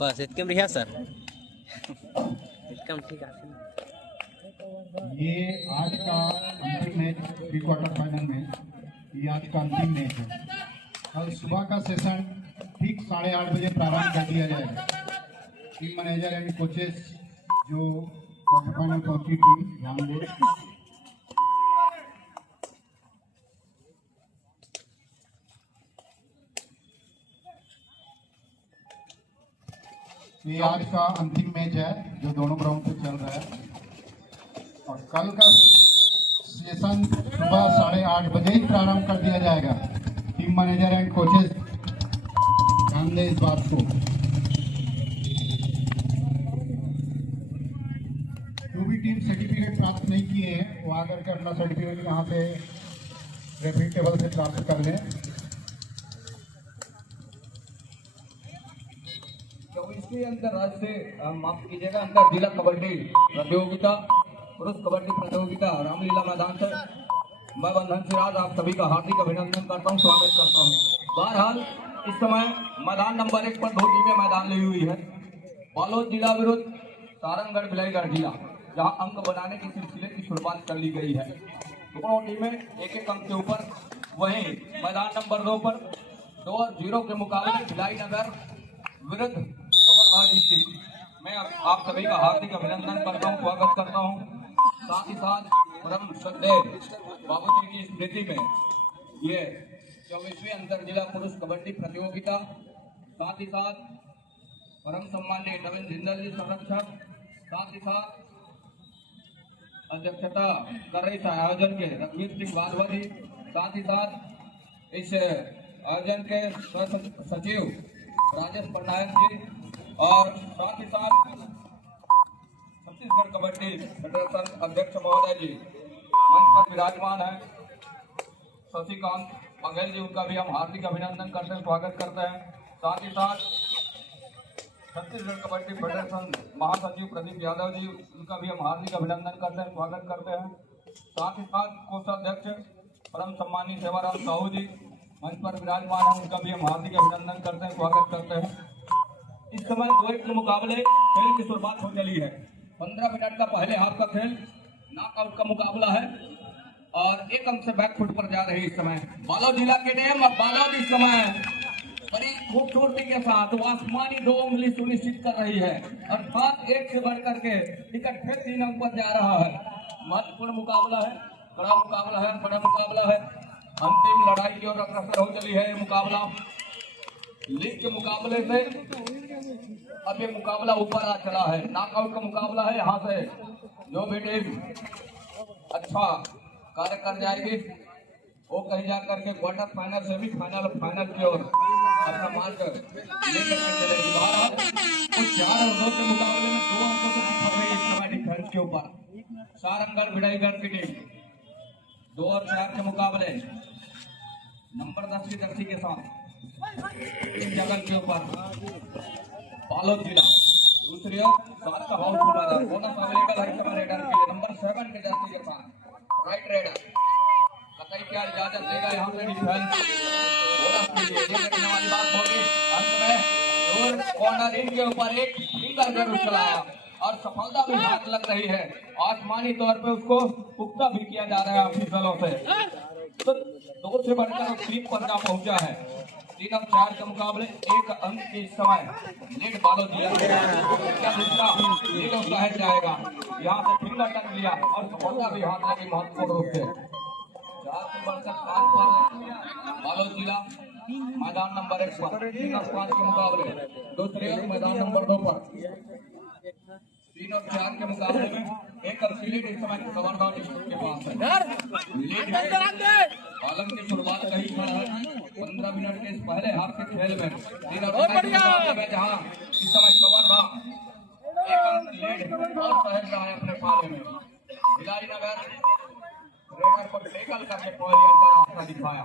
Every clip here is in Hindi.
बस इतकम रिहा सर इतकम ठीक है। ये आज का अंतिम मैच प्री क्वार्टर फाइनल में ये आज का अंतिम मैच है। कल सुबह का सेशन ठीक 8:30 बजे प्रारंभ कर दिया जाएगा। टीम मैनेजर एंड कोचेस जो क्वार्टर फाइनल पहुंची टीम ध्यान दो। ये आज का अंतिम मैच है जो दोनों ग्राउंड पे चल रहा है और कल का सेशन सुबह 8:30 बजे ही प्रारंभ कर दिया जाएगा। टीम मैनेजर एंड कोचेस ध्यान दें इस बात को। जो भी टीम सर्टिफिकेट प्राप्त नहीं किए हैं वो आकर के अपना सर्टिफिकेट यहाँ पे रेफरी टेबल से प्राप्त कर लें। इसके अंतरराष्ट्रीय माफ कीजिएगा अंतर जिला कबड्डी प्रतियोगिता पुरुष कबड्डी प्रतियोगिता रामलीला मैदान से मैं बंधन सिराज आप सभी का हार्दिक अभिनंदन करता हूं, स्वागत करता हूं। बहरहाल इस समय मैदान नंबर 1 पर 2 टीमें मैदान ली हुई है। बालोद जिला विरुद्ध सारंगगढ़ भिलाईगढ़ जिला, जहां अंक बनाने के सिलसिले की शुरुआत कर ली गई है। दोनों टीमें एक अंक के ऊपर। वहीं मैदान नंबर 2 पर 2-0 के मुकाबले भिलाईनगर विरुद्ध मैं आप सभी का हार्दिक अभिनंदन करता हूं, स्वागत करता हूं। साथ ही साथ परम श्रद्धेय बाबूजी की स्मृति में ये 24वीं अंतर जिला पुरुष कबड्डी प्रतियोगिता, साथ ही साथ परम सम्माननीय नवीन जिंदल जी संरक्षक, साथ ही साथ अध्यक्षता कर रही आयोजन के रघुवीर सिंह वाधवा जी, साथ ही साथ इस आयोजन के सचिव राजेश पटनायक जी और साथ ही साथ छत्तीसगढ़ कबड्डी फेडरेशन अध्यक्ष महोदय जी मंच पर विराजमान है, शशिकांत बघेल जी, उनका भी हम हार्दिक अभिनंदन करते हैं, स्वागत करते हैं। साथ ही साथ छत्तीसगढ़ कबड्डी फेडरेशन महासचिव प्रदीप यादव जी, उनका भी हम हार्दिक अभिनंदन करते हैं, स्वागत करते हैं। साथ ही साथ कोषाध्यक्ष परम सम्मानीय सेवाराम साहू जी मंच पर विराजमान है, उनका भी हम हार्दिक अभिनंदन करते हैं, स्वागत करते हैं। इस समय 2-1 के मुकाबले खेल की शुरुआत हो चली है। 15 मिनट का पहले हाफ का खेल नॉकआउट का मुकाबला है और 1 अंक से बैकफुट पर जा रही इस समय बालोद जिला के टीम। और बालोद इस समय बड़ी खूबसूरती के साथ आसमानी 2 उंगली सुनिश्चित कर रही है, अर्थात 1 से बढ़ करके टिकट फिर 3 अंक पर जा रहा है। महत्वपूर्ण मुकाबला है, बड़ा मुकाबला है, बड़ा मुकाबला है। अंतिम लड़ाई की ओर अग्रसर हो चली है ये मुकाबला। लीग के मुकाबले से अब ये मुकाबला ऊपर आ चला है, नॉकआउट का मुकाबला है। यहाँ से जो भी टीम अच्छा कार्य कर जाएगी वो कहीं जा करके क्वार्टर फाइनल, सेमीफाइनल और फाइनल की ओर अपना मार्ग लेकर चलेगी। बाहर कुछ 4 और 2 के मुकाबले में 2 अंकों से पिछड़ रही है इस समय डिफेंस के ऊपर सारंगगढ़ भिलाईगढ़ की टीम। 2 और 4 के मुकाबले नंबर 10 की जर्सी के साथ जगल के ऊपर बालोद जिला। दूसरी ओर 7 का हाउसफुल मैदान बोनस अवेलेबल है रेडर के लिए नंबर 7 के जर्सी के साथ राइट रेडर कतई क्या इजाजत देगा यहाँ से डिफेंस बोनस के लिए। ये देखने वाली बात होगी। अंत में दूर कॉर्नर इन के ऊपर एक फिंगर जरूर चलाया और सफलता भी हाथ लग रही है। आसमानी तौर पे उसको पुख्ता भी किया जा रहा है ऑफिसरों से। तो 2 से बढ़कर 3 पर जा पहुंचा है। 3 और 4 के मुकाबले 1 अंक के इस समय लीड बालोद जिला लीड उसका है जाएगा। यहाँ से फिंगर टच लिया और सफलता भी हाथ लगी महत्वपूर्ण रूप से। 4 से बढ़कर 5 पर बालोद जिला मैदान नंबर 1 पर 3 और 5 के मुकाबले। दूसरे मैदान नंबर 2 पर 3 और 4 के मुकाबले में एक लीड इस समय कवर्धा डिस्ट्रिक्ट के पास है। आलम की शुरुआत कही खड़ा है 15 मिनट के इस पहले हाफ के खेल में 3 और 4 के मुकाबले में जहां इस समय कवर्धा एक अंक लीड और पहल रहा है अपने पाले में। भिलाई नगर रेडर पर टेकल करके पॉइंट का रास्ता दिखाया।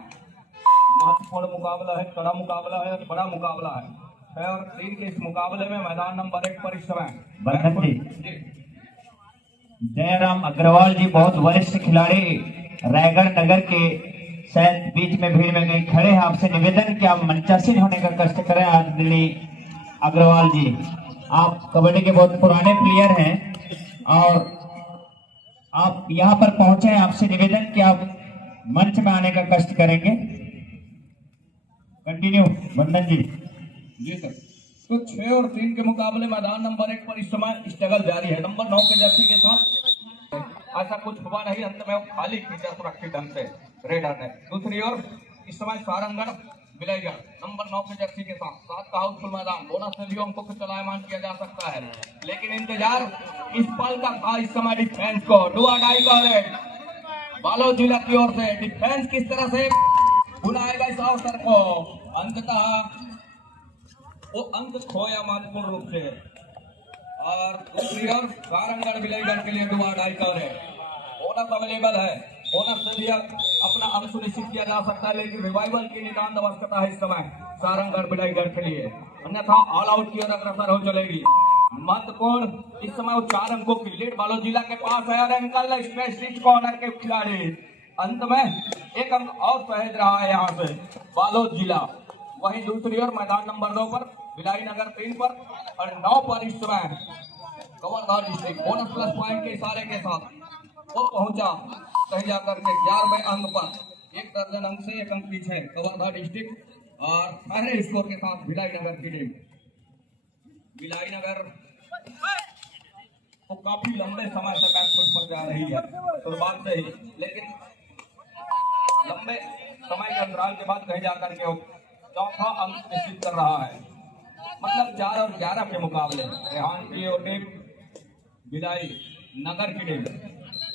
महत्वपूर्ण मुकाबला है, कड़ा मुकाबला है, बड़ा मुकाबला है। 6 और 3 के इस मुकाबले में मैदान नंबर 1 पर इस समय बरकत जी जयराम अग्रवाल जी बहुत वरिष्ठ खिलाड़ी रायगढ़ नगर के शायद बीच में भीड़ में गए खड़े हैं। आपसे निवेदन कि आप मंचासीन होने का कष्ट करें। आदरणीय अग्रवाल जी, आप कबड्डी के बहुत पुराने प्लेयर हैं और आप यहाँ पर पहुंचे हैं। आपसे निवेदन कि आप मंच में आने का कष्ट करेंगे। कंटिन्यू बंदन जी। जी सर। तो 6 और 3 के मुकाबले मैदान नंबर 1 पर इस समय स्ट्रगल जारी है। नंबर 9 के जर्सी के साथ ऐसा कुछ हुआ नहीं, अंत में वो खाली खींचा सुरक्षित ढंग से रेडर ने। दूसरी ओर इस समय सारंगढ़ विलयगढ़ नंबर 9 के जर्सी के साथ का हाउसफुल मैदान बोनस से भी अंकों को चलायमान किया जा सकता है, लेकिन इंतजार इस पल का था इस समय डिफेंस को। डुआ डाई करे बालोद जिला की ओर से डिफेंस किस तरह से बुलाएगा इस अवसर को। अंततः वो अंक खोया महत्वपूर्ण रूप से। और दूसरी ओर सारंगढ़ विलयगढ़ के लिए दुआ डाई करे बोनस अवेलेबल है। बोनस से भी अपना अंक सुनिश्चित किया जा सकता है, लेकिन रिवाइवल की नितांत आवश्यकता है इस समय सारंगढ़ विलयगढ़ के लिए, अन्यथा ऑल आउट की ओर अग्रसर हो चलेगी। महत्वपूर्ण इस समय वो 4 अंकों की लीड बालोद जिला के पास है और एंकल स्ट्रेच कॉर्नर के खिलाड़ी अंत में एक अंक और सहेज रहा है यहाँ से बालोद जिला। वहीं दूसरी ओर मैदान नंबर 2 पर भिलाई नगर 3 पर और 9 पर इस समय Kawardha district bonus plus point के इशारे के साथ वो पहुंचा कहीं जाकर के 11वें अंक पर। 1 दर्जन अंक से 1 अंक पीछे कवर्धा डिस्ट्रिक्ट और पहले स्कोर के साथ भिलाई नगर की टीम। भिलाई नगर तो काफी लंबे समय से बैकफुट पर जा रही है शुरुआत से ही, लेकिन लंबे समय के अंतराल के बाद कहीं जाकर के चौथा अंक निश्चित कर रहा है। मतलब 4 और 11 के मुकाबले रेहान की और टीम भिलाई नगर की टीम।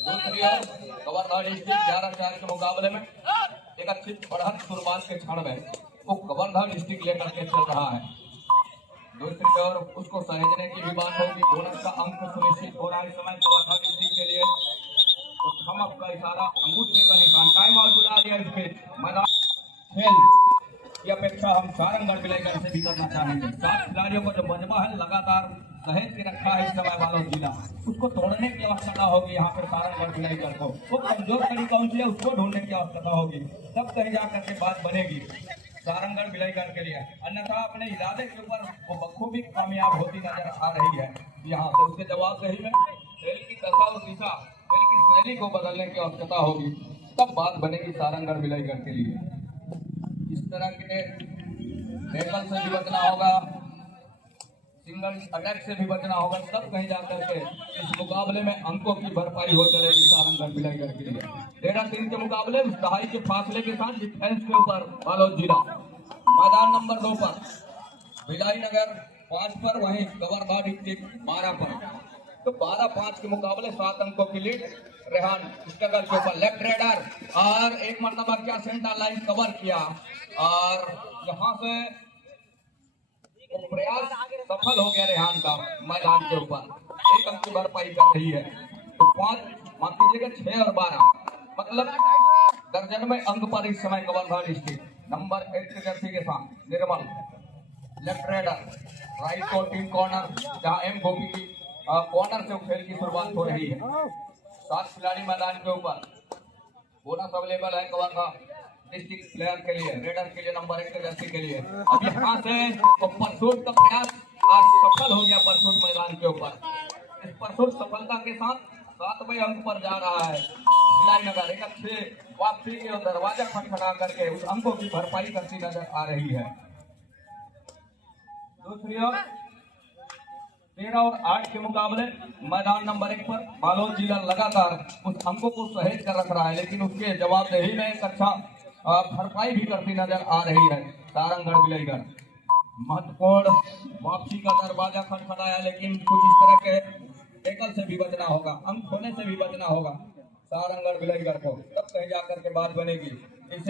दूसरी ओर कवर्धा डिस्ट्रिक्ट 11-4 के मुकाबले में एक अच्छी बढ़त शुरुआत के क्षण में वो कवर्धा डिस्ट्रिक्ट लेकर के चल रहा है। दूसरी ओर उसको सहेजने की भी बात होगी। बोनस का अंक सुनिश्चित हो रहा है इस समय कवर्धा डिस्ट्रिक्ट के लिए। तो थम अप का इशारा, अंगूठे का निशान, टाइम आउट बुला दिया इसके मैदान खेल की अपेक्षा हम सारंगढ़ विलयगढ़ से भी करना चाहेंगे। 7 खिलाड़ियों को जो मजबा है लगातार सहेज के रखा है इस समय बालोद जिला, उसको तोड़ने की आवश्यकता होगी यहाँ पर सारंगढ़ विलयगढ़ को। वो कमजोर कड़ी कौन सी है उसको ढूंढने की आवश्यकता होगी, तब कहीं जाकर के बात बनेगी सारंगढ़ विलयगढ़ के लिए। अन्यथा अपने इरादे के ऊपर वो बखूबी कामयाब होती नजर आ रही है यहाँ से। उसके जवाबदेही में खेल की दशा और दिशा, खेल की शैली को बदलने की आवश्यकता होगी, तब बात बनेगी सारंगढ़ विलयगढ़ के लिए। इस तरह के टैकल से भी बचना होगा, सिंगल अटैक से भी बचना होगा, तब कहीं जाकर के इस मुकाबले में अंकों की भरपाई हो चलेगी सारंगढ़ विलयगढ़ के लिए। 13-3 के मुकाबले दहाई के फासले के साथ डिफेंस के ऊपर बालोद जिला। मैदान नंबर 2 पर भिलाई नगर 5 पर, वहीं कवर्धा डिस्ट्रिक्ट 12 पर। तो 12-5 के मुकाबले 7 अंकों की लीड रेहान स्ट्रगल के ऊपर। लेफ्ट रेडर और एक मरतबा क्या सेंटर लाइन कवर किया और यहाँ से वो प्रयास सफल हो गया रेहान का मैदान के ऊपर। 1 अंक की भरपाई कर रही है। तो 5 मान लीजिएगा 6 और 12 मतलब दर्जन में अंक पर इस समय कवर्धा डिस्ट्रिक्ट। नंबर 8 के जर्सी के साथ निर्मल लेफ्ट रेडर, राइट को टीम कॉर्नर जहां एम गोपी की कॉर्नर से खेल की शुरुआत हो रही है। 7 खिलाड़ी मैदान के ऊपर। बोनस अवेलेबल है कवर्धा डिस्ट्रिक्ट प्लेयर के लिए, रेडर के लिए, नंबर 1 के जर्सी के लिए। अब यहाँ से तो परसूट का प्रयास आज सफल हो गया परसूट मैदान के ऊपर। इस परसूट सफलता के साथ 7वें अंक पर जा रहा है भिलाई नगर। एक अच्छे वापसी के दरवाजा खटखटा करके उस अंकों की भरपाई करती नजर आ रही है। दूसरी ओर 13 और 8 के मुकाबले मैदान नंबर 1 पर बालोद जिला लगातार उस अंकों को सहेज कर रख रहा है, लेकिन उसके जवाबदेही में एक अच्छा भरपाई भी करती नजर आ रही है सारंगढ़ विलयगढ़। महत्वपूर्ण वापसी का दरवाजा खटखटाया, लेकिन कुछ इस तरह के टेकल से भी बचना होगा, अंक खोने से भी बचना होगा सारंगगढ़ बिलाईगढ़ को, तब कहीं जाकर के बात बनेगी। इस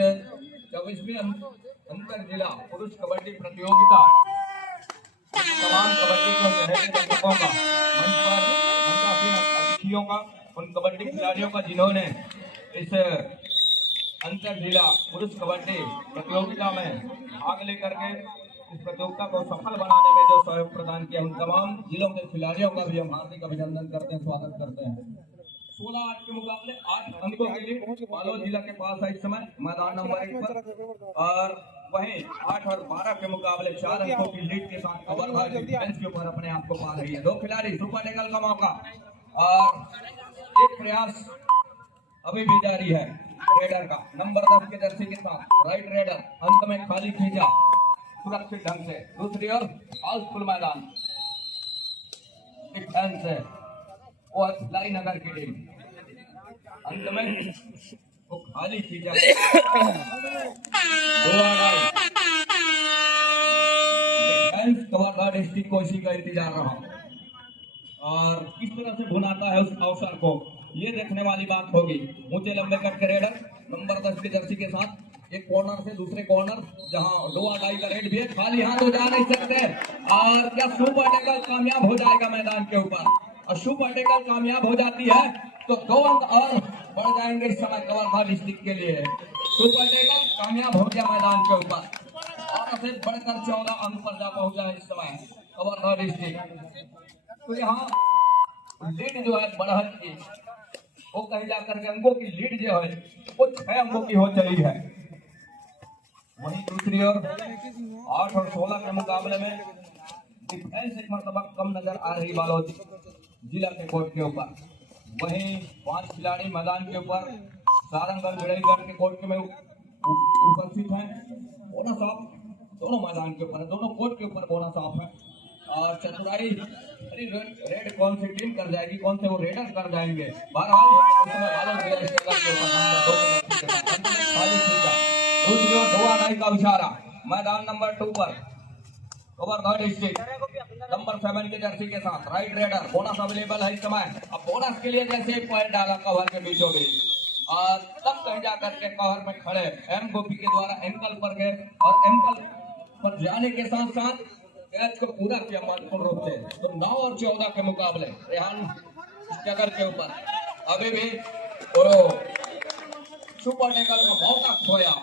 24वीं अंतर जिला पुरुष कबड्डी प्रतियोगिता तमाम कबड्डी को दर्शकों का मंच पर मंचासीन अतिथियों का, उन कबड्डी खिलाड़ियों का जिन्होंने इस अंतर जिला पुरुष कबड्डी प्रतियोगिता में भाग लेकर के इस प्रतियोगिता को सफल बनाने में जो सहयोग प्रदान किया, उन तमाम जिलों के खिलाड़ियों का भी हम हार्दिक अभिनंदन करते हैं, स्वागत करते हैं। 16-8 के मुकाबले 8 अंकों के लिए बालोद जिला के पास है इस समय मैदान नंबर 1 पर, और वहीं 8 और 12 के मुकाबले 4 अंकों की लीड के साथ कवर्धा डिफेंस के ऊपर अपने आप को पा रही है। 2 खिलाड़ी सुपर टेकल का मौका और एक प्रयास अभी भी जारी है रेडर का, नंबर 10 के जर्सी के साथ राइट रेडर अंत में खाली खींचा सुरक्षित ढंग से। दूसरी ओर हाउसफुल मैदान डिफेंस है वो लाई नगर की टीम, अंत में वो खाली खींचा डिफेंस कवर्धा डिस्ट्रिक्ट को इसी का इंतजार रहा और किस तरह से भुनाता है उस अवसर को, ये देखने वाली बात होगी। ऊंचे लंबे कट के रेडर नंबर 10 की जर्सी के साथ एक कॉर्नर से दूसरे कॉर्नर, जहां दो अडाई का रेड भी है, खाली हाथ हो जा नहीं सकते और क्या सुपर टेकल कामयाब हो जाएगा मैदान के ऊपर, और सुपर टेकल कामयाब हो जाती है तो 2 अंक और बढ़ जाएंगे इस समय कवर्धा डिस्ट्रिक्ट के लिए। सुपर टेकल कामयाब हो गया मैदान के ऊपर और फिर बढ़कर 14 अंक पर जा पहुंचा है इस समय कवर्धा डिस्ट्रिक्ट। तो यहाँ लीड जो है बढ़त की, वो कहीं जाकर के अंकों की लीड जो है वो 6 अंकों की हो चली है। वहीं दूसरी ओर 8 और 16 के मुकाबले में डिफेंस एक मरतबा कम नजर आ रही बालोद जिला के कोर्ट के ऊपर। वहीं 5 खिलाड़ी मैदान के ऊपर सारंगगढ़ बिलाईगढ़ के कोर्ट में उपस्थित हैं। बोनस ऑफ दोनों मैदान के ऊपर है, दोनों कोर्ट के ऊपर बोनस ऑफ है और चतुराई रेड कौन सी टीम कर जाएगी, कौन से वो रेडर कर जाएंगे। दूसरी ओर 2 अडाई का इशारा मैदान नंबर 2 पर कवर्धा डिस्ट्रिक्ट नंबर 7 के जर्सी के साथ राइट रेडर, बोनस अवेलेबल है इस समय। अब बोनस के लिए जैसे पॉइंट डाला कवर के बीचों बीच और तब कहीं जाकर के कवर में खड़े एम गोपी के द्वारा एंकल पर गए और एंकल पर जाने के साथ साथ कैच को पूरा किया महत्वपूर्ण रूप से। तो 9 और 14 के मुकाबले रेहान स्ट्रगल के ऊपर अभी भी सुपर टेकल का मौका खोया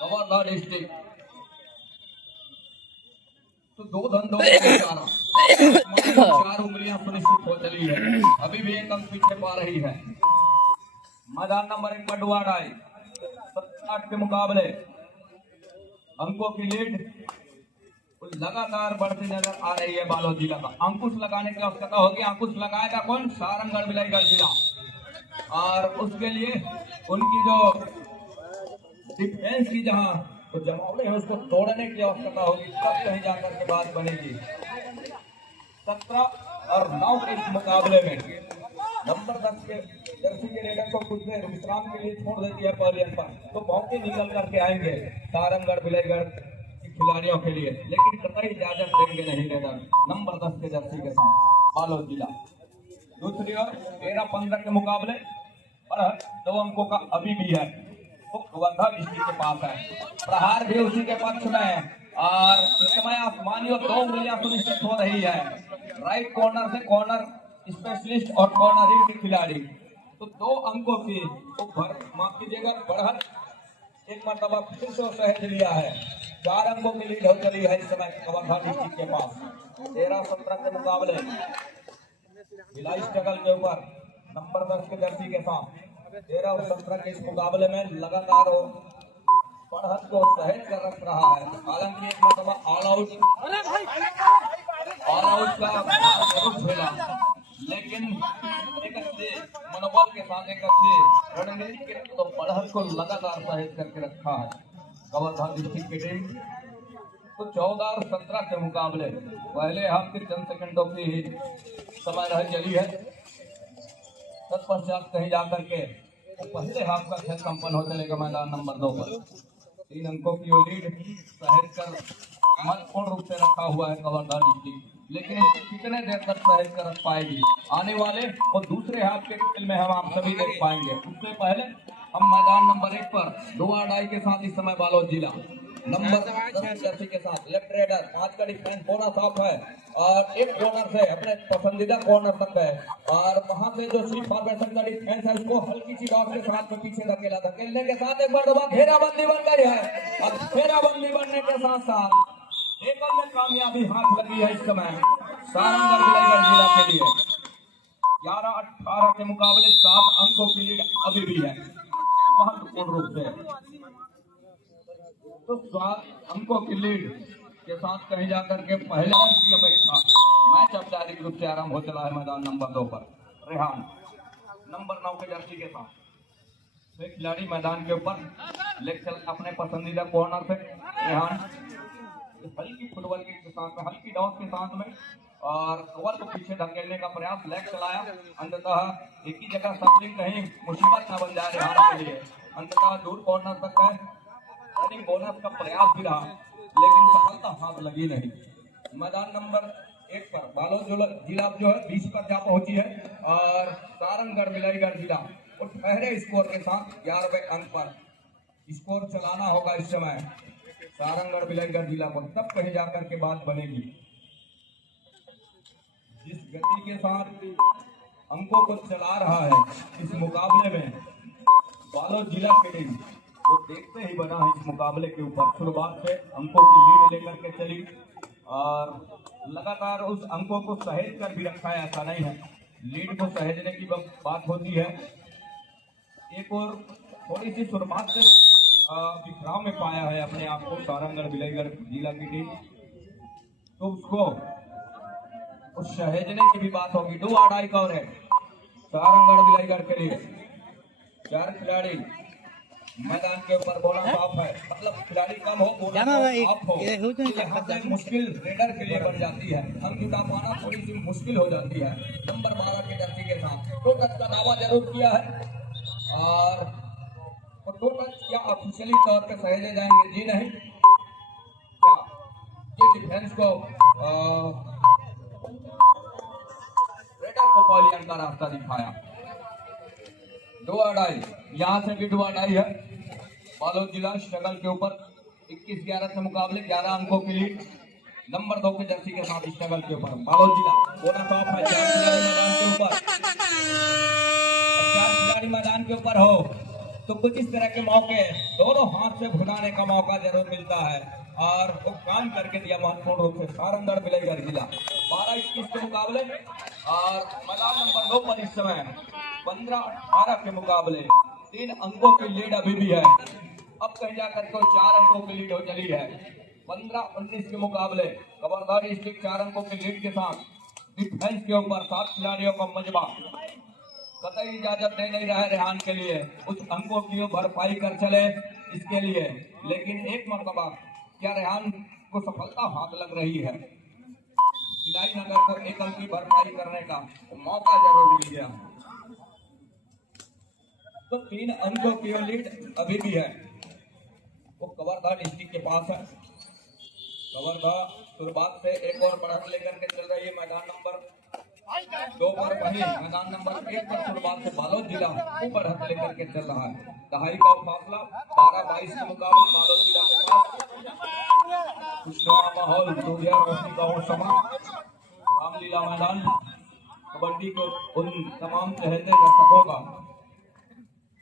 कवर्धा डिस्ट्रिक्ट। तो 2 धंधों 4 उंगलियां सुनिश्चित हो चली है, अभी भी 1 अंक पीछे पा रही है। मैदान नंबर 1 पर 2 अडाई 7-8 के मुकाबले अंकों की लीड लगातार बढ़ती नजर आ रही है बालोद जिला का। अंकुश लगाने की आवश्यकता होगी, अंकुश लगाएगा कौन? सारंगगढ़ बिलाईगढ़ जिला, और उसके लिए उनकी जो डिफेंस की जहां तो जमावड़े है उसको तोड़ने की आवश्यकता होगी, तब कहीं जाकर के बात बनेगी। 17 और 9 के इस मुकाबले में नंबर 10 के जर्सी के रेडर को कुछ देर विश्राम के लिए छोड़ देती है पवेलियन पर, तो मौके निकल करके आएंगे सारंगगढ़ बिलाईगढ़ खिलाड़ियों के लिए, लेकिन कतई इजाजत देंगे नहीं रेडर नंबर 10 के जर्सी के साथ बालोद जिला। दूसरी ओर 13-15 के मुकाबले पर 2 अंकों का अभी भी है, तो कवर्धा डिस्ट्रिक्ट के पास है, प्रहार भी उसी के पक्ष में है और इस समय आसमानी और 2 उंगलियां सुनिश्चित हो रही है राइट कॉर्नर से कॉर्नर स्पेशलिस्ट और कॉर्नरिंग के खिलाड़ी। तो 2 अंकों की माफ कीजिएगा बढ़त एक मरतबा फिर से सहज लिया है, 4 अंकों की लीड हो चली है इस समय कवर्धा डिस्ट्रिक्ट के पास। 13-17 के मुकाबले भिलाई स्ट्रगल के ऊपर नंबर 10 के जर्सी के साथ 13 और 17 के इस मुकाबले में लगातार बढ़त को सहज कर रख रहा है। हालांकि एक मरतबा ऑल आउट का खेला, लेकिन एक अच्छे मनोबल के साथ एक अच्छे रणनीति के तो बढ़त को लगातार सहज करके रखा है कवर्धा डिस्ट्रिक्ट की टीम। तो 14 और 17 के मुकाबले पहले हाफ के चंद सेकंडों की ही समय रह चली है, तत्पश्चात कहीं जाकर के पहले हाफ का खेल संपन्न हो चलेगा मैदान नंबर 2 पर। 3 अंकों की लीड सहज कर महत्वपूर्ण रूप से रखा हुआ है कवर्धा डिस्ट्रिक्ट। लेकिन इसको कितने देर तक सहज कर रख पाएगी आने वाले और दूसरे हाफ के खेल में हम आप सभी देख पाएंगे। उससे पहले हम मैदान नंबर 1 पर दुआडाई के साथ इस समय बालोद जिला नंबर 10 जर्सी के साथ लेफ्ट रेडर 5 का डिफेंस बोनस ऑफ है और एक कॉर्नर से अपने पसंदीदा कॉर्नर तक है और वहां से जो सी फॉर्मेशन का डिफेंस है उसको हल्की सी डॉट के साथ में पीछे धकेलने के साथ एक बार दबा घेराबंदी बन गई है और घेराबंदी बनने के साथ साथ एक अन्य कामयाबी हाथ लगी है इस समय सारंगढ़ विजयगढ़ जिला के लिए। 11-18 के मुकाबले 7 अंकों की लीड अभी भी है महत्वपूर्ण रूप से। तो 7 अंकों की लीड के साथ कहीं जाकर के पहले रन की अपेक्षा मैच अब शारीरिक रूप से आरंभ हो चला है मैदान नंबर 2 पर। रेहान नंबर 9 के जर्सी के साथ खिलाड़ी मैदान के ऊपर लेग चल अपने पसंदीदा कॉर्नर से रेहान हल्की फुटबॉल के साथ में हल्की डॉट के साथ में और कवर को पीछे धकेलने का प्रयास लेग चलाया। अंततः एक ही जगह सर्कलिंग कहीं मुसीबत न बन जाए रेहान के लिए। अंततः दूर कॉर्नर तक है रनिंग बोनस का प्रयास भी रहा लेकिन सफलता हाथ लगी नहीं। मैदान नंबर 1 पर बालोद जिला जो है 20 पर जा पहुंची है और सारंगढ़ विजयगढ़ जिला और ठहरे स्कोर के साथ 11वें अंक पर स्कोर चलाना होगा इस समय सारंगढ़ विजयगढ़ जिला को, तब कहीं जाकर के बात बनेगी। जिस गति के साथ अंकों को चला रहा है इस मुकाबले में बालोद जिला की टीम वो देखते ही बना है इस मुकाबले के ऊपर। शुरुआत से अंकों की लीड लेकर के चली और लगातार उस अंकों को सहेज कर भी रखा है, ऐसा नहीं है लीड को सहेजने की बात होती है। एक और थोड़ी सी शुरुआत से विक्राम में पाया है अपने आप को सारंगढ़ विजयगढ़ जिला की टीम, तो उसको उस सहेजने की भी बात होगी। 2-2 कवर है सारंगढ़ विजयगढ़ के लिए। 4 खिलाड़ी मैदान के ऊपर बोनस ऑफ है, मतलब खिलाड़ी कम हो बोनस ऑफ हो यहाँ से मुश्किल रेडर के लिए बन जाती है। हम जुटा पाना थोड़ी सी मुश्किल हो जाती है। नंबर 12 के जर्सी के साथ तो टच का दावा जरूर किया है और दो टच क्या ऑफिशियली तौर पे सहेजे जाएंगे? जी नहीं, क्या ये डिफेंस को रेडर को पॉलियन का रास्ता दिखाया। 2-2 यहाँ से भी 2-2 है। बालोद जिला स्ट्रगल के ऊपर 21-11 के मुकाबले 11 अंकों की लीड नंबर 2 के जर्सी के साथ स्ट्रगल के ऊपर बालोद जिला बोनस ऑफ है। 4 खिलाड़ी मैदान के ऊपर 4 खिलाड़ी मैदान के ऊपर हो तो कुछ इस तरह के मौके दोनों हाथ से भुनाने का मौका जरूर मिलता है और वो काम करके दिया महत्वपूर्ण रूप से सारंगढ़ विजयगढ़ जिला। 12-21 के मुकाबले और मैदान नंबर 2 पर इस समय 15-18 के मुकाबले 3 अंकों की लीड अभी भी है। अब कहीं जाकर कोई 4 अंकों की लीड हो चली है। 15-19 के मुकाबले कवर्धा डिस्ट्रिक्ट 4 अंकों की लीड के साथ डिफेंस के ऊपर 7 खिलाड़ियों का मजबा कतई इजाजत दे नहीं रहा है रेहान के लिए उस अंकों की भरपाई कर चले इसके लिए। लेकिन एक मरतबा क्या रेहान को सफलता हाथ लग रही है? सिलाई नगर को 1 अंक की भरपाई करने का मौका जरूर मिल गया। तो 3 अंकों की लीड अभी भी है, वो कवर्धा डिस्ट्रिक्ट के पास है। कवर्धा शुरुआत से एक और बढ़त लेकर के चल रही है। मैदान नंबर 2 पर वही मैदान नंबर 1 पर शुरुआत से बालोद जिला ऊपर हाथ लेकर के चल रहा है। दहाई का फासला 12-22 के मुकाबले बालोद जिला के पास खुशनुमा माहौल रोशनी का और समा रामलीला मैदान कबड्डी को उन तमाम चहेते दर्शकों का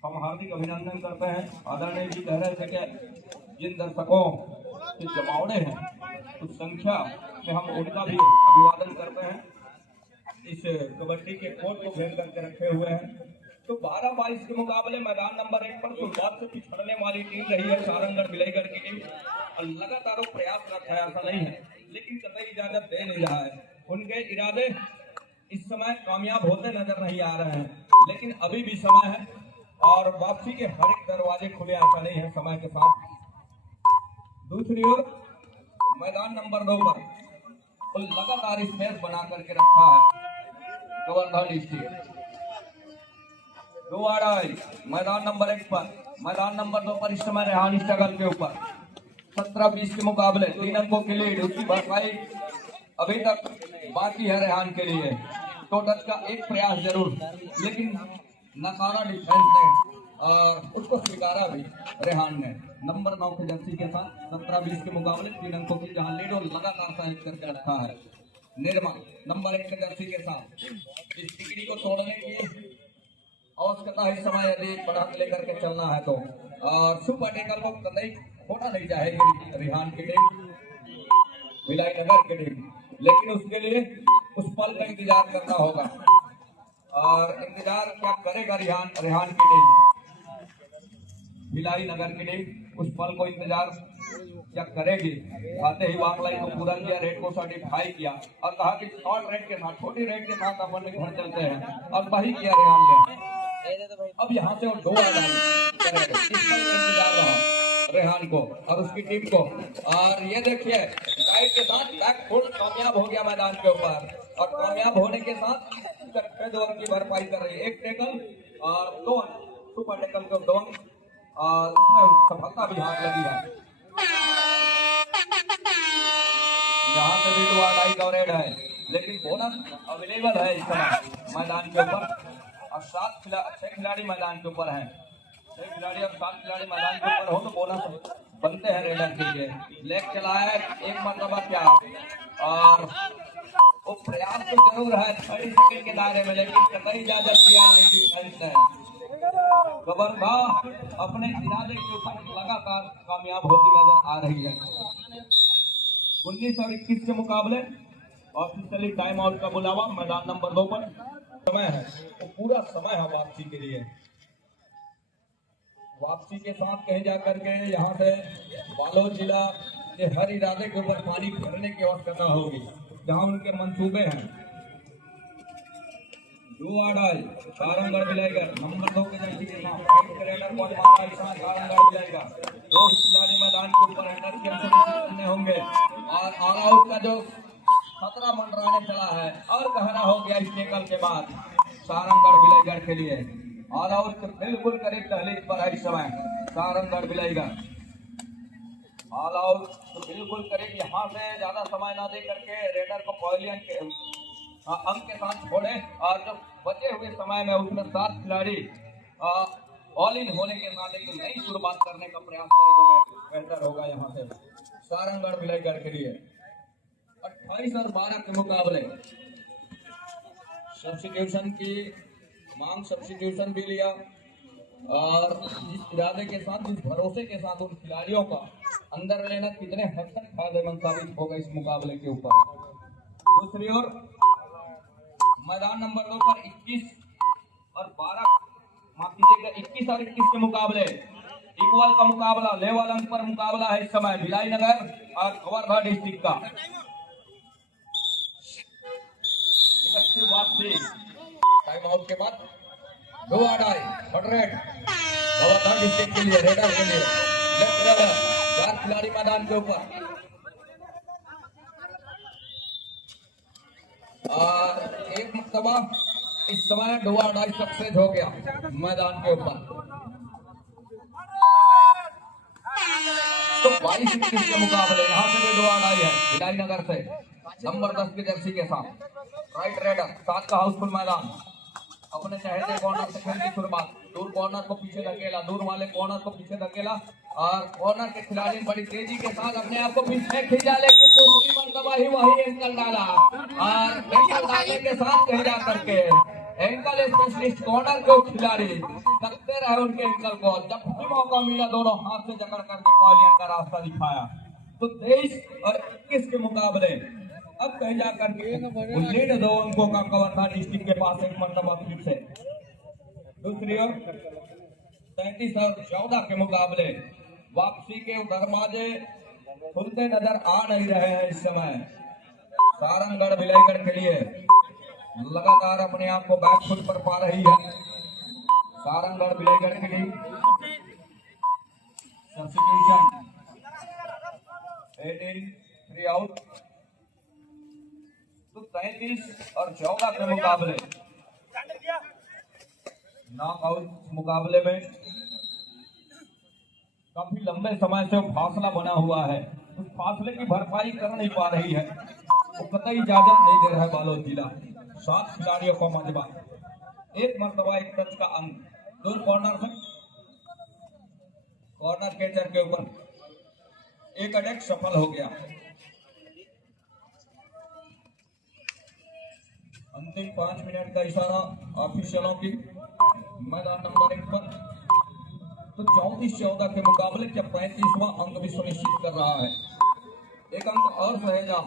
हम हार्दिक अभिनंदन करते हैं। आदरणीय जी कह रहे थे कि जिन दर्शकों के जमावड़े हैं उस संख्या में हम उनका भी अभिवादन करते हैं। इस कबड्डी के कोर्ट को घेर करके रखे हुए हैं। तो 12-22 के मुकाबले मैदान नंबर 1 पर शुरुआत से पिछड़ने वाली टीम रही है सारंगढ़ विजयगढ़ की टीम और लगातार प्रयास रखा है, ऐसा नहीं है लेकिन कतई इजाजत दे नहीं रहा है। उनके इरादे इस समय कामयाब होते नजर नहीं आ रहे हैं, लेकिन अभी भी समय है और वापसी के हर एक दरवाजे खुले, ऐसा नहीं है समय के साथ। दूसरी ओर मैदान नंबर 2 पर लगातार स्पेस बना करके रखा है कवर्धा डिस्ट्रिक्ट। 2-2 मैदान नंबर 1 पर मैदान नंबर 2 पर इस समय रेहान स्ट्रगल के ऊपर 17-20 के मुकाबले 3 अंकों की लीड, उसकी भरपाई अभी तक बाकी है रेहान के लिए। तो टच का एक प्रयास जरूर, लेकिन नकारा डिफेंस ने और उसको स्वीकारा भी रेहान ने। नंबर 9 की जर्सी के साथ 17-20 के मुकाबले 3 अंकों की जहां लीड और लगातार साबित करके रखा है। निर्मा नंबर 1 के जर्सी के साथ इस डिग्री को तोड़ने की आवश्यकता इस समय यदि बढ़त लेकर के चलना है तो, और सुपर टेकल को कतई खोना नहीं चाहेगी रेहान की टीम, भिलाई नगर की टीम, लेकिन उसके लिए उस पल का इंतजार करना होगा। और इंतजार क्या करेगा रेहान की टीम, भिलाई नगर की टीम उस पल को इंतजार क्या करेगी। आते ही वांगलाई को पूरा किया, रेड को सर्टिफाई किया और कहा कि शॉर्ट रेड के साथ, छोटी रेड के साथ अपन घर चलते हैं, और वही किया रेहान ने। अब यहाँ से वो 2 इंतजार रहा रेहान को और उसकी टीम को। और ये देखिए राइट के साथ बैक फुल कामयाब हो गया मैदान के ऊपर, और कामयाब होने के साथ ओवर की भरपाई कर रही है। 1 टेकल और 2 सुपर टेकल के 2 और उसमें सफलता भी हाथ लगी है। यहाँ से भी 2 कवरेज है, लेकिन बोनस अवेलेबल है इस समय मैदान के ऊपर, और 6 खिलाड़ी मैदान के ऊपर हैं। 6 खिलाड़ी और 7 खिलाड़ी मैदान के ऊपर हो तो बोनस बनते हैं रेडर के लिए। लेग चला है एक मरतबा क्या, और वो प्रयास तो जरूर है 30 सेकंड के दायरे में, लेकिन कतई इजाजत दिया नहीं डिफेंस ने। खबरदार अपने इरादे के ऊपर लगातार कामयाब होती नजर आ रही है। 19 और 21 के मुकाबले ऑफिशियली टाइम आउट का बुलावा मैदान नंबर 2 पर समय है, तो पूरा समय है वापसी के लिए। वापसी के साथ कहीं जाकर के यहाँ से बालोद जिला के हर इरादे के ऊपर पानी भरने की आवश्यकता होगी, जहाँ उनके मंसूबे हैं। सारंगगढ़ विलायगर नंबर 2 के जर्सी के साथ सारंगगढ़ विलायगर 2 खिलाड़ी मैदान के ऊपर करने होंगे, और ऑल आउट का जो खतरा मंडराने चला है और गहरा हो गया इस टेकल के बाद सारंगगढ़ विलायगर के लिए। ऑल आउट बिल्कुल करीब दहलीज पर है इस समय सारंगगढ़ विलायगर। ऑल आउट तो बिल्कुल करीब, यहाँ से ज्यादा समय ना दे करके रेडर को पवेलियन के अंक के साथ छोड़े, और जब बचे हुए समय में उसमें 7 खिलाड़ी ऑल इन होने के साथ एक नई शुरुआत करने का प्रयास करें तो बेहतर होगा यहाँ से सारंगगढ़ विलायगर के लिए। 28 और 12 के मुकाबले सब्स्टिट्यूशन की मांग, सब्स्टिट्यूशन भी लिया, और जिस इरादे के साथ, जिस भरोसे के साथ उन खिलाड़ियों का अंदर लेना कितने हद तक फायदेमंद साबित होगा इस मुकाबले के ऊपर। दूसरी ओर मैदान नंबर 2 पर 21 और 21 के मुकाबले इक्वल का मुकाबला, लेवल अंक पर मुकाबला है इस समय भिलाई नगर और कवर्धा डिस्ट्रिक्ट का। वापसी टाइम आउट के बाद 2 आड़ाई कवर्धा डिस्ट्रिक्ट के लिए, रेडर के लिए लेफ्ट रेडर 4 खिलाड़ी मैदान के ऊपर, और एक मरतबा इस समय 2 आड़ाई सक्सेस हो गया मैदान के ऊपर। तो 22-21 के मुकाबले यहाँ से भी 2 आड़ाई है भिलाई नगर से नंबर 10 की जर्सी के साथ। राइट रेडर 7 का हाउसफुल मैदान, अपने चहेते कॉर्नर से खेल की शुरुआत, दूर कॉर्नर को पीछे धकेला, दूर वाले कॉर्नर को पीछे धकेला, और कॉर्नर के खिलाड़ी बड़ी तेजी के साथ अपने आप को पीछे खींचा, लेकिन दूसरी मरतबा ही वही एंकल डाला, और एंकल डालने के साथ कहीं जा करके एंकल स्पेशलिस्ट कॉर्नर के खिलाड़ी करते रहे उनके एंकल को, जब भी मौका मिला दोनों हाथ से जकड़ करके पवेलियन का रास्ता दिखाया। तो 23 और 21 के मुकाबले अब कहीं जाकर के लीड 2 अंकों का कवर्धा डिस्ट्रिक्ट के पास एक मरतबा फिर से। दूसरी ओर 33 और 14 के मुकाबले वापसी के दरवाजे खुलते नजर आ नहीं रहे हैं इस समय सारंगगढ़ विलायगर के लिए। लगातार अपने आप को बैकफुट पर पा रही है सारंगगढ़ विलायगर के लिए। Substitution 18 3 out. तो 33 और 14 के मुकाबले नॉकआउट मुकाबले में काफी लंबे समय से फासला बना हुआ है, उस फासले की भरपाई कर नहीं पा रही है वो कतई इजाजत नहीं दे रहा है बालोद जिला। 7 खिलाड़ियों को मजबा, एक मरतबा एक टच का अंक, दूर कॉर्नर से कॉर्नर कैचर के ऊपर एक अटैक सफल हो गया। अंतिम 5 मिनट का इशारा ऑफिशियलों की मैदान नंबर 1 पर। तो 34-14 के मुकाबले के 35वां अंक भी सुनिश्चित कर रहा है। एक अंक और सहेजा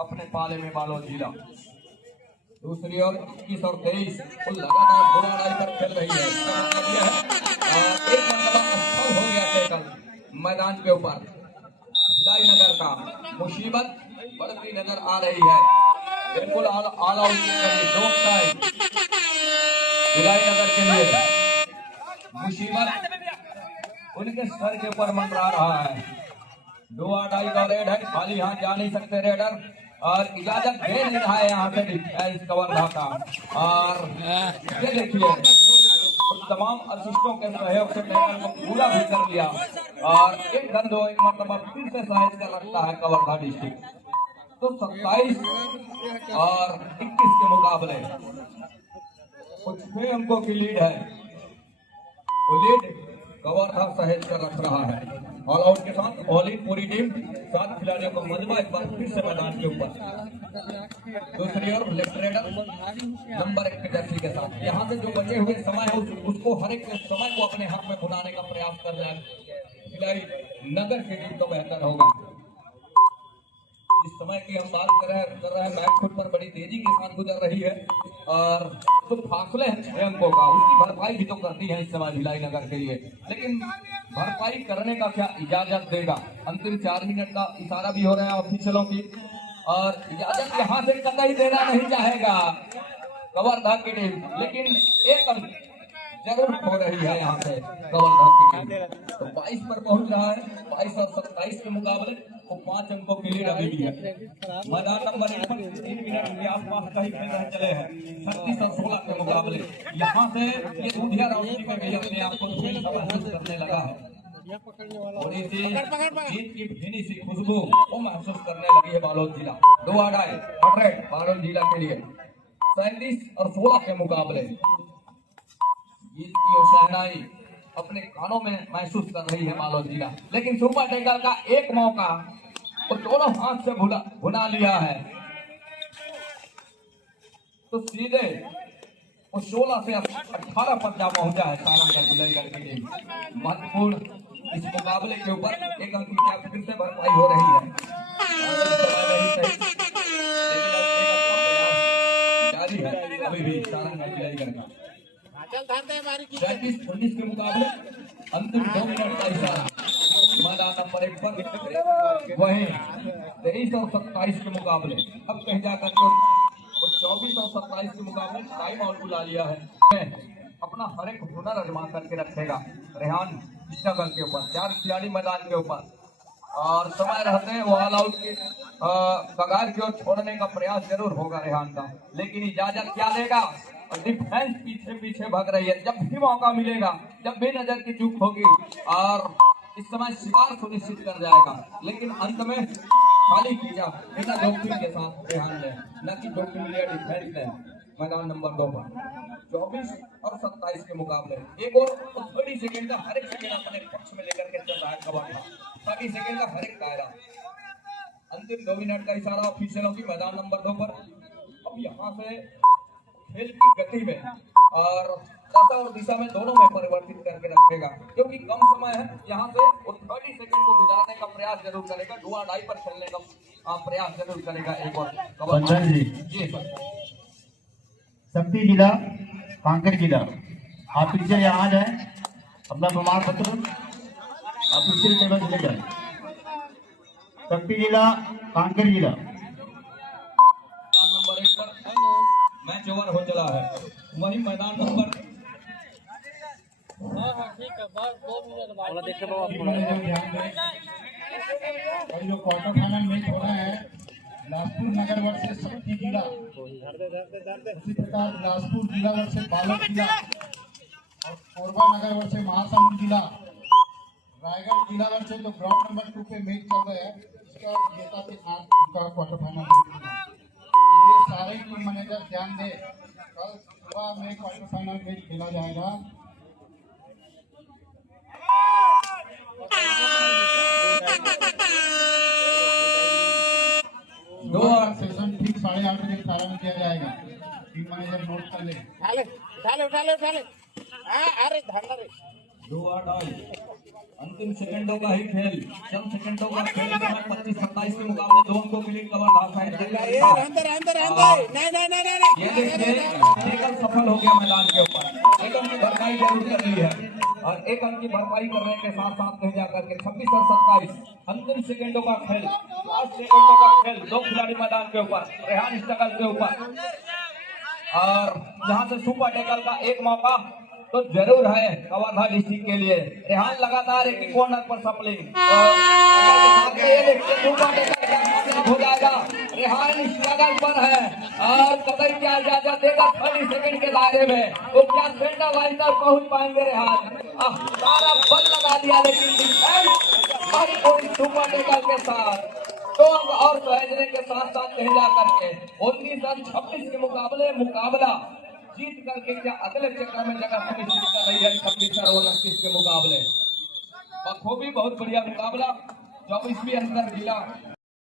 अपने पाले में बालोद जिला। दूसरी ओर 21 और 23 को लगातार बुरा लड़ाई पर खेल रही है। इसका मतलब यह है एक मरतबा सफल हो गया टैकल मैदान के ऊपर। भिलाई नगर का मुसीबत बढ़ती नजर आ रही है। बिल्कुल ऑल आउट भिलाई नगर के लिए मुसीबत उनके सर के ऊपर मंडरा रहा है। 2-2 का रेड है, खाली हाथ जा नहीं सकते रेडर, और इजाजत दे नहीं रहा है यहाँ से डिफेंस कवर का। और ये देखिए तमाम असिस्टों के सहयोग से टैकल को पूरा भी कर लिया और एक गन दो एक मरतबा फिर से सहायता कर रखता है कवर्धा डिस्ट्रिक्ट। तो 27 और 21 के मुकाबले कुछ 6 अंकों की लीड है। वो लीड कवर्धा सहेज कर रख रहा है। ऑल आउट के साथ ऑल इन पूरी टीम 7 खिलाड़ियों को मजबा एक बार फिर से मैदान के ऊपर। दूसरी ओर लेफ्ट रेडर नंबर 1 के जर्सी के साथ यहाँ से जो बचे हुए समय है उसको हर एक समय को अपने हाथ में बुलाने का प्रयास कर रहा है भिलाई नगर की टीम तो बेहतर होगा। जिस समय की हम बात कर रहे हैं मैच खुद पर बड़ी तेजी के साथ गुजर रही है और तो फासले हैं 6 अंकों का, उसकी भरपाई भी तो करनी है इस समय भिलाई नगर के लिए। लेकिन भरपाई करने का क्या इजाजत देगा? अंतिम 4 मिनट का इशारा भी हो रहा है ऑफिशियलों की और इजाजत यहाँ से कतई देना नहीं चाहेगा कवर्धा की टीम, लेकिन एक अंक जरूर हो रही है यहाँ से कवर्धा की टीम। तो 22 पर पहुंच रहा है। 22 और 27 के मुकाबले को 5 अंकों के लिए अभी भी है। मैदान नंबर 1 पर 3 मिनट के आसपास का ही खेल रहे चले हैं। 36 और 16 के मुकाबले यहाँ से ये दूधिया रोशनी में भी अपने आप को महसूस करने लगा है और इसी जीत की भीनी सी खुशबू वो महसूस करने लगी है बालोद जिला। 2-2 बालोद जिला के लिए 37 और 16 के मुकाबले जीत की और शहनाई अपने कानों में महसूस कर रही है बालोद जिला। लेकिन सुपर टाइगर का एक मौका वो दोनों हाथ से भुना लिया है तो सीधे वो 16 से 18 पर जा पहुंचा है सारंगगढ़ भिलाईगढ़ की टीम। महत्वपूर्ण इस मुकाबले के ऊपर एक अंक की फिर से भरपाई हो रही है जारी है अभी भी सारंगगढ़ भिलाईगढ़ का। 37-19 के मुकाबले अंतिम 2 मिनट का इशारा मैदान नंबर 1 पर। वहीं 23 और 27 के मुकाबले अब कहीं जाकर तो 24 और 27 के मुकाबले टाइम आउट बुला लिया है। अपना हर एक हुनर आजमा करके रखेगा रेहान स्ट्रगल के ऊपर। 4 खिलाड़ी मैदान के ऊपर और समय रहते हैं वो ऑल आउट के कगार की ओर छोड़ने का प्रयास जरूर होगा रेहान का, लेकिन इजाजत क्या देगा? डिफेंस पीछे पीछे भाग रही है। जब भी मौका मिलेगा, जब भी नजर की चूक होगी और इस समय शिकार सुनिश्चित कर जाएगा, लेकिन अंत में खाली कीजा बिना जोखिम के साथ रेहान ले, न कि जोखिम लिया डिफेंस ले। मैदान नंबर 2 पर 24 और 27 के मुकाबले एक और 30 सेकेंड का हर एक सेकेंड अपने पक्ष में लेकर के चल रहा है कवर्धा। 30 सेकेंड का हर एक दायरा। अंतिम 2 मिनट का इशारा ऑफिशियलों की मैदान नंबर 2 पर। अब यहाँ से खेल की गति में और दशा और दिशा में दोनों में परिवर्तित करके रखेगा, क्योंकि कम समय है। यहाँ से वो 30 सेकंड को गुजारने का प्रयास जरूर करेगा, 2-2 पर खेलने का प्रयास जरूर करेगा। एक और जी सर, शक्ति जिला कांकेर जिला आप पीछे यहाँ आ जाए, अपना प्रमाण पत्र ऑफिशियल टेबल ले जाए। शक्ति जिला कांकेर जिला नंबर 1 पर मैच ओवर हो चला है। वही मैदान नंबर और जो क्वार्टर फाइनल मैच हो रहा है बिलासपुर नगर वर्सेस शक्ति जिला, उसी प्रकार बिलासपुर जिला वर्सेस बालोद जिला और कोरबा नगर वर्सेस महासमुंद जिला, रायगढ़ जिला वर्सेस जो ग्राउंड नंबर 2 पे मैच चल रहे हैं उसका विजेता के साथ उसका क्वार्टर फाइनल मैच। ये सारे टीम मैनेजर ध्यान दे, कल सुबह में क्वार्टर फाइनल मैच खेला जाएगा। दो सेशन ठीक 8:30 बजे प्रारंभ किया जाएगा। टीम मैनेजर नोट कर ले। उठा ले। अरे धरना रे। 2-8 अंतिम सेकंडों का ही खेल, चंद सेकंडों का खेल 25-27 के मुकाबले 2 अंकों के लिए कवर धार नहीं। ये देखिए टेकल सफल हो गया मैदान के ऊपर। एक अंक की भरपाई जरूर कर ली है और एक अंक की भरपाई करने के साथ साथ कहीं जाकर के 26 और 27 अंतिम सेकंडों का खेल, 5 सेकंडों का खेल, 2 खिलाड़ी मैदान के ऊपर, रेहान स्ट्रगल के ऊपर। और यहाँ से सुपर टेकल का एक मौका तो जरूर है कवर्धा डिस्ट्रिक्ट के लिए। रेहान लगातार एक कॉर्नर पर सप्लिंग हो जाएगा। रेहान स्ट्रगल पर है और कतई क्या इजाजत देगा 30 सेकंड के दायरे में, वो क्या सेंटर लाइन तक पहुंच पाएंगे रेहान। सारा बल लगा दिया लेकिन सुपर टेकल के साथ 2 अंक और सहेजने के साथ साथ कहीं जा करके 19 और 26 के मुकाबला जीत करके क्या अगले चक्र में जगह सुनिश्चित कर रही है 26 और 29 के मुकाबले। बखूबी बहुत बढ़िया मुकाबला 24वीं अंतर जिला